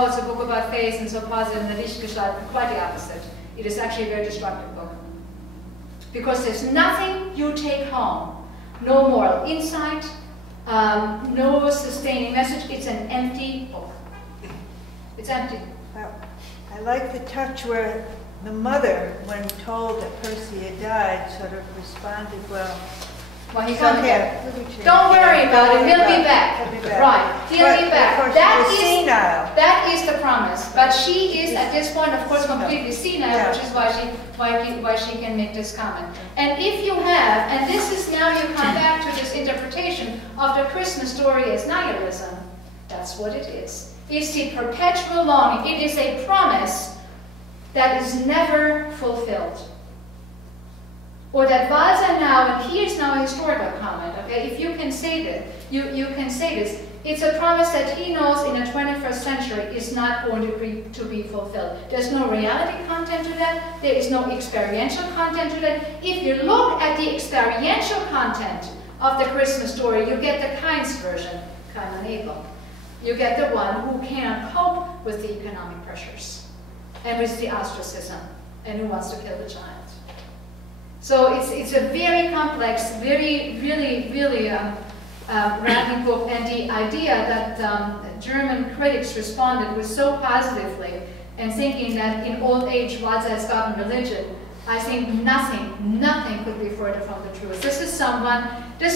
oh, it's a book about faith and so positive and the Lichtgestalt, quite the opposite. It is actually a very destructive book. Because there's nothing you take home. No moral insight, no sustaining message. It's an empty book. It's empty. Well, I like the touch where the mother, when told that Percy had died, sort of responded, well, He's coming back. Don't Don't worry about it. He'll be back. He'll be back. Right. He'll be back. Of course, That is the promise. But she is at this point, of course, completely senile, which is why she can make this comment. And if you have, and this is now you come back to this interpretation of the Christmas story as nihilism. That's what it is. It's the perpetual longing. It is a promise that is never fulfilled. Or that Walser now, and here's now a historical comment, okay, if you can say that, you can say this, it's a promise that he knows in the 21st century is not going to be fulfilled. There's no reality content to that, there is no experiential content to that. If you look at the experiential content of the Christmas story, you get the Kain's version, Kain and Abel. You get the one who cannot cope with the economic pressures, and with the ostracism, and who wants to kill the child. So it's a very complex, really rambling book, and the idea that German critics responded with so positively and thinking that in old age Walser has gotten religion, I think nothing could be further from the truth. This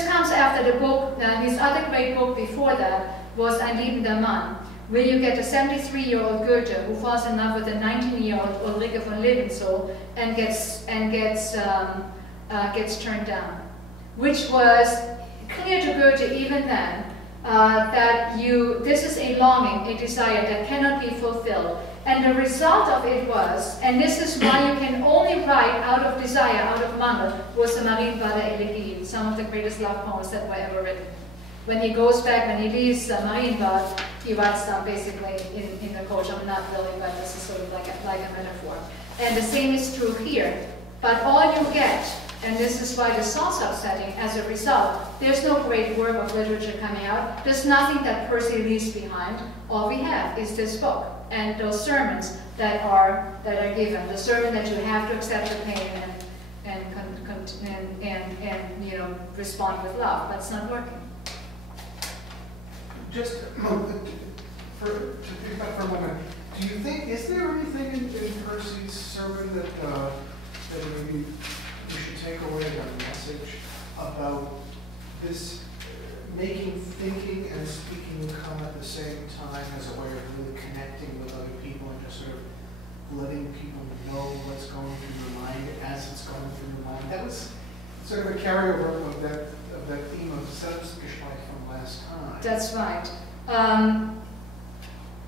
comes after the book, his other great book before that was Ein liebender Mann, where you get a 73-year-old Goethe who falls in love with a 19-year-old Ulrike von Levenzow and gets turned down, which was clear to Goethe even then that this is a longing, a desire that cannot be fulfilled. And the result of it was, and this is why you can only write out of desire, out of mangel, was the Marienbader Elegie, some of the greatest love poems that were ever written. When he goes back, when he leaves Marienbad, he writes down basically in the coach. I'm not really, but this is sort of like a metaphor. And the same is true here. But all you get, and this is why the Salsa setting, as a result, there's no great work of literature coming out. There's nothing that Percy leaves behind. All we have is this book and those sermons that are given. The sermon that you have to accept the pain and respond with love. That's not working. Just to think about for a moment, do you think, is there anything in Percy's sermon that maybe we should take away a message about this making thinking and speaking come at the same time as a way of really connecting with other people and just sort of letting people know what's going through your mind as it's going through your mind? That was sort of a carryover of that theme of Selbstgespräch from last time. That's right.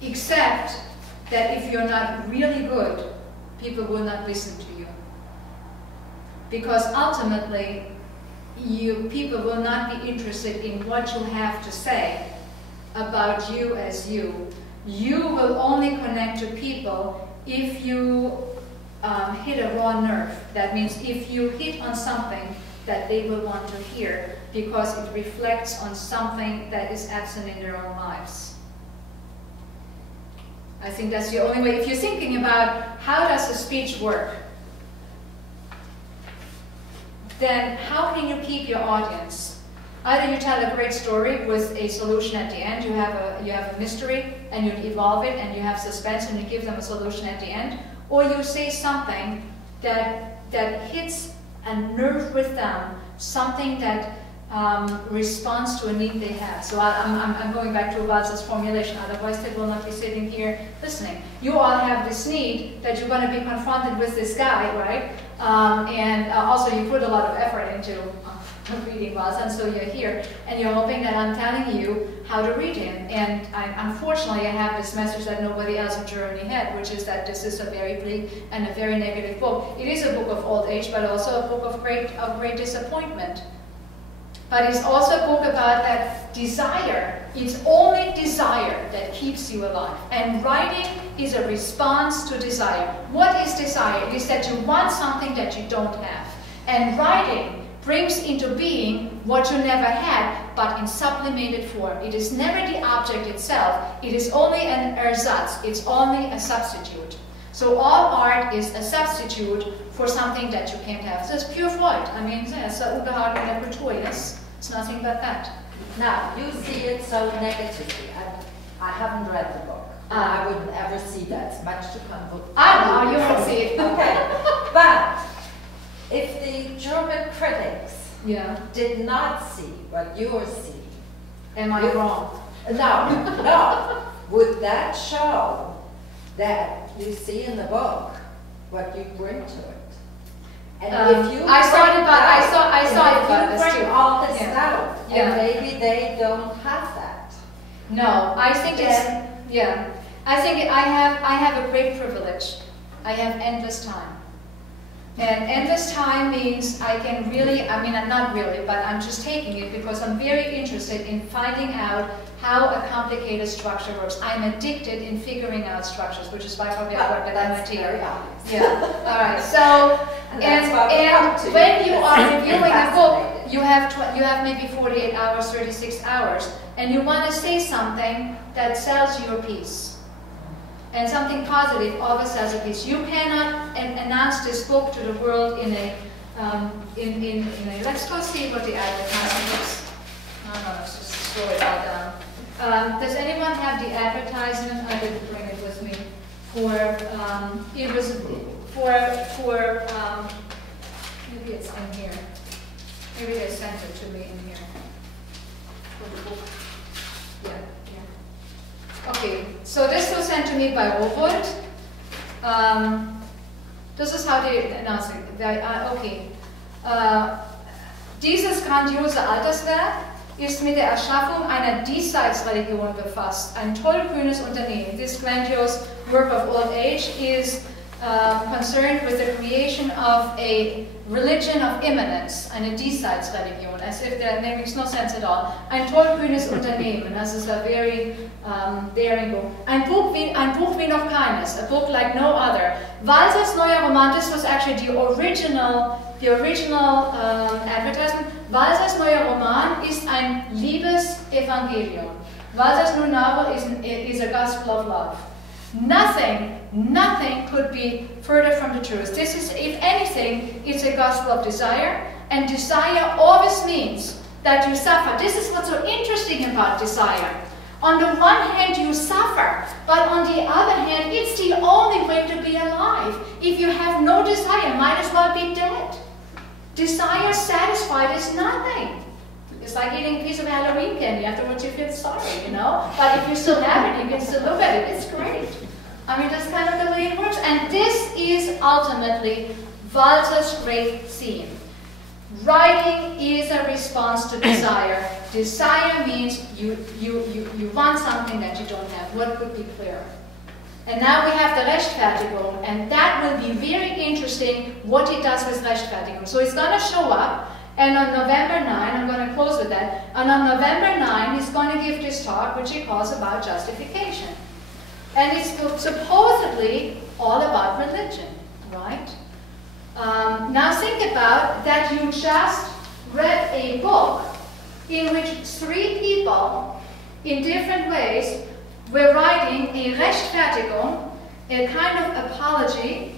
Except that if you're not really good, people will not listen to you. Because ultimately, people will not be interested in what you have to say about you as you. You will only connect to people if you hit a raw nerve. That means if you hit on something that they will want to hear, because it reflects on something that is absent in their own lives. I think that's the only way. If you're thinking about how does a speech work, then how can you keep your audience? Either you tell a great story with a solution at the end, you have a mystery and you evolve it and you have suspense and you give them a solution at the end, or you say something that hits a nerve with them, something that responds to a need they have. So I'm going back to Walser's formulation, otherwise they will not be sitting here listening. You all have this need that you're going to be confronted with this guy, right? And also you put a lot of effort into reading Walser, and so you're here, and you're hoping that I'm telling you how to read him. And unfortunately I have this message that nobody else in Germany had, which is that this is a very bleak and a very negative book. It is a book of old age, but also a book of great disappointment. But it's also a book about that desire. It's only desire that keeps you alive. And writing is a response to desire. What is desire? It is that you want something that you don't have. And writing brings into being what you never had, but in sublimated form. It is never the object itself, it is only an ersatz, it's only a substitute. So all art is a substitute for something that you can't have. So it's pure Freud. I mean, it's it's nothing but that. Now, you see it so negatively. I haven't read the book. I wouldn't ever see that. It's much to come. I know, you won't see it. Okay. But if the German critics did not see what you're seeing, am I wrong? No. Would that show that you see in the book what you bring to it? And if you I saw it, but if you bring all this out, Yeah. and maybe they don't have that. No, I think it's, I think I have a great privilege. I have endless time. And endless time means I can really, I mean, not really, but I'm just taking it because I'm very interested in finding out how a complicated structure works. I'm addicted in figuring out structures, which is why probably I work at MIT. Very obvious. Yeah, all right. So, and when you are reviewing a book, you have maybe 48 hours, 36 hours, and you want to say something that sells your piece. And something positive always sells a piece. You cannot announce this book to the world in a, let's go see what the advertisement is. No, it's just a story all down. Does anyone have the advertisement? I didn't bring it with me. It was maybe it's in here. Maybe they sent it to me in here. For the book. Yeah. Okay, so this was sent to me by Rowohlt. This is how they announce it. Okay. Dieses grandiose Alterswerk ist mit der Erschaffung einer Diesseitsreligion befasst. Ein tollkühnes Unternehmen. This grandiose work of old age is concerned with the creation of a religion of immanence, eine Diesseitsreligion, as if that makes no sense at all. Ein tollkühnes Unternehmen, das ist a very daring book. Ein Buch wie noch keines, a book like no other. Walsers neuer Roman, this was actually the original advertisement. Walsers neuer Roman ist ein Liebesevangelium. Walsers new novel is a gospel of love. Nothing could be further from the truth. This is, if anything, it's a gospel of desire, and desire always means that you suffer. This is what's so interesting about desire. On the one hand, you suffer, but on the other hand, it's the only way to be alive. If you have no desire, might as well be dead. Desire satisfied is nothing. It's like eating a piece of Halloween candy. Afterwards, you feel sorry, you know? But if you still have it, you can still look at it. It's great. I mean, that's kind of the way it works. And this is ultimately Walser's great theme. Writing is a response to desire. Desire means you want something that you don't have. What could be clearer? And now we have the Rechtfertigung, and that will be very interesting what he does with Rechtfertigung. So he's going to show up, and on November 9, I'm going to close with that, and on November 9, he's going to give this talk, which he calls about justification. And it's supposedly all about religion, right? Now think about that you just read a book in which 3 people in different ways were writing a Rechtfertigung, a kind of apology,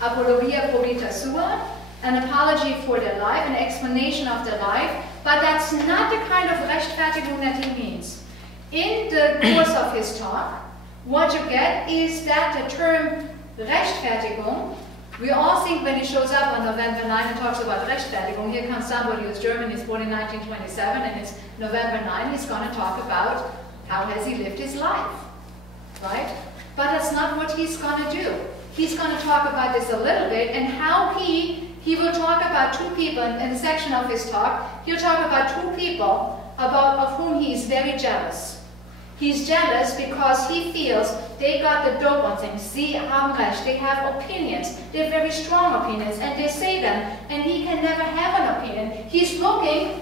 apologia pro vita sua, an apology for their life, an explanation of their life, but that's not the kind of Rechtfertigung that he means. In the course of his talk, what you get is that the term Rechtfertigung, we all think when he shows up on November 9 and talks about Rechtfertigung, here comes somebody who's German, he's born in 1927, and it's November 9, he's going to talk about how has he lived his life, right? But that's not what he's going to do. He's going to talk about this a little bit, and how he will talk about 2 people, in a section of his talk, he'll talk about 2 people of whom he is very jealous. He's jealous because he feels they got the dope on things. Sie haben recht. They have opinions. They're very strong opinions, and they say them, and he can never have an opinion. He's looking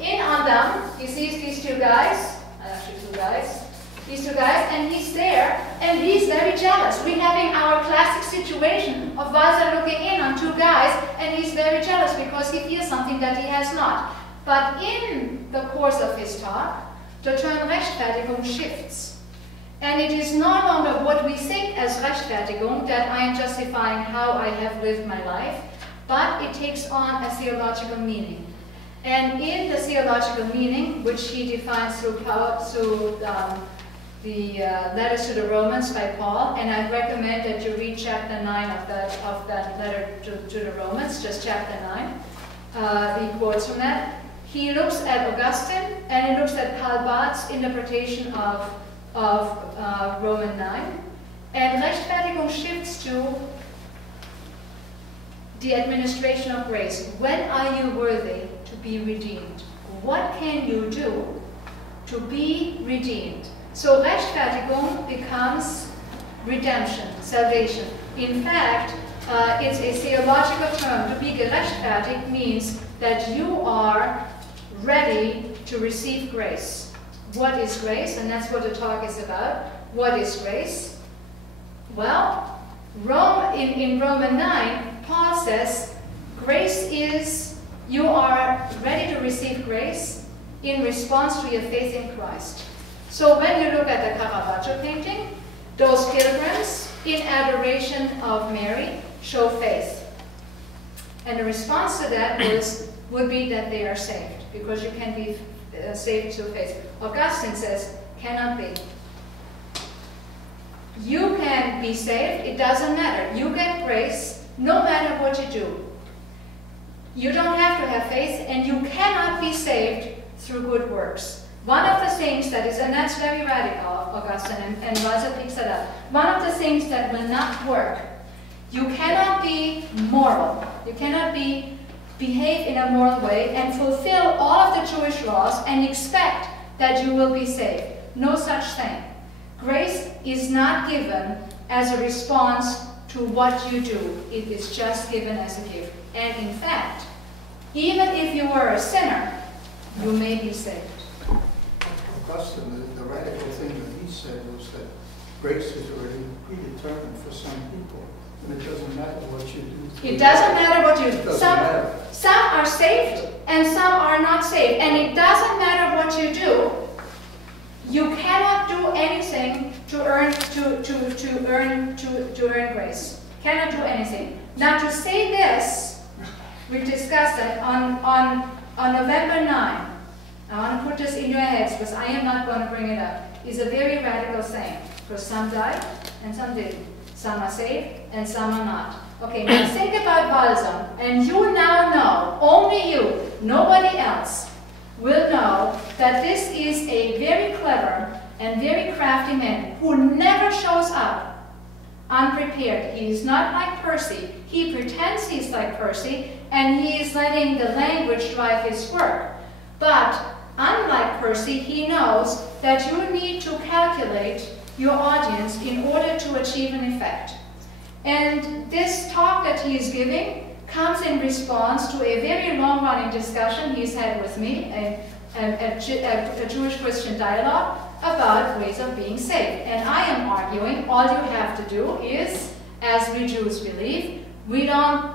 in on them. He sees these 2 guys, actually 2 guys, these 2 guys, and he's there, and he's very jealous. We're having our classic situation of Walser looking in on 2 guys, and he's very jealous because he feels something that he has not. But in the course of his talk, the term Rechtfertigung shifts. And it is no longer what we think as Rechtfertigung, that I am justifying how I have lived my life, but it takes on a theological meaning. And in the theological meaning, which he defines through the letters to the Romans by Paul, and I recommend that you read chapter 9 of that letter to the Romans, just chapter 9. He quotes from that. He looks at Augustine, and he looks at Karl Barth's interpretation of Roman 9. And Rechtfertigung shifts to the administration of grace. When are you worthy to be redeemed? What can you do to be redeemed? So Rechtfertigung becomes redemption, salvation. In fact, it's a theological term. To be gerechtfertigt means that you are ready to receive grace. What is grace? And that's what the talk is about. What is grace? Well, in Romans 9, Paul says, grace is, you are ready to receive grace in response to your faith in Christ. So when you look at the Caravaggio painting, those pilgrims in adoration of Mary show faith. And the response to that would be that they are saved, because you can be saved through faith. Augustine says, cannot be. You can be saved, it doesn't matter. You get grace no matter what you do. You don't have to have faith, and you cannot be saved through good works. One of the things that is, and that's very radical, Augustine, and Walser picks it up. One of the things that will not work, you cannot be moral. You cannot behave in a moral way and fulfill all of the Jewish laws and expect that you will be saved. No such thing. Grace is not given as a response to what you do. It is just given as a gift. And in fact, even if you were a sinner, you may be saved. Augustine, the radical thing that he said was that grace is already predetermined for some people, and it doesn't matter what you do. It doesn't matter what you do. Matter. Some are saved and some are not saved, and it doesn't matter what you do. You cannot do anything to earn grace. Cannot do anything. Now, to say this, we discussed that on November 9. I want to put this in your heads because I am not going to bring it up. It's a very radical saying, because some died and some didn't. Some are saved and some are not. Okay, now think about Balsam, and you now know, only you, nobody else, will know that this is a very clever and very crafty man who never shows up unprepared. He is not like Percy. He pretends he's like Percy, and he is letting the language drive his work. But unlike Percy, he knows that you need to calculate your audience in order to achieve an effect. And this talk that he is giving comes in response to a very long-running discussion he's had with me, a Jewish-Christian dialogue about ways of being saved. And I am arguing all you have to do is, as we Jews believe, we don't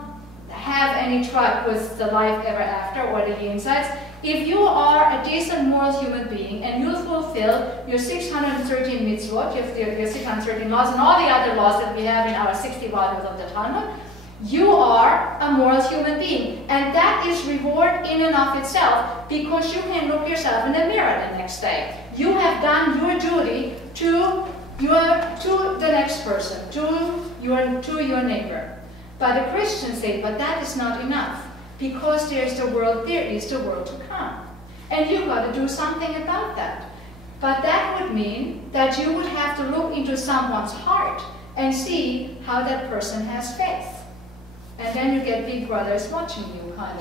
have any truck with the life ever after or the insights. If you are a decent moral human being and you fulfill your 613 mitzvot, your 613 laws and all the other laws that we have in our 60 volumes of the Talmud, you are a moral human being. And that is reward in and of itself, because you can look yourself in the mirror the next day. You have done your duty to the next person, to your neighbor. But the Christians say, but that is not enough, because there is the world to come. And you've got to do something about that. But that would mean that you would have to look into someone's heart and see how that person has faith. And then you get big brothers watching you kind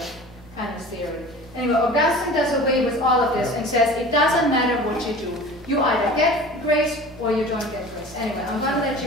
of theory. Anyway, Augustine does away with all of this and says it doesn't matter what you do. You either get grace or you don't get grace. Anyway, I'm going to let you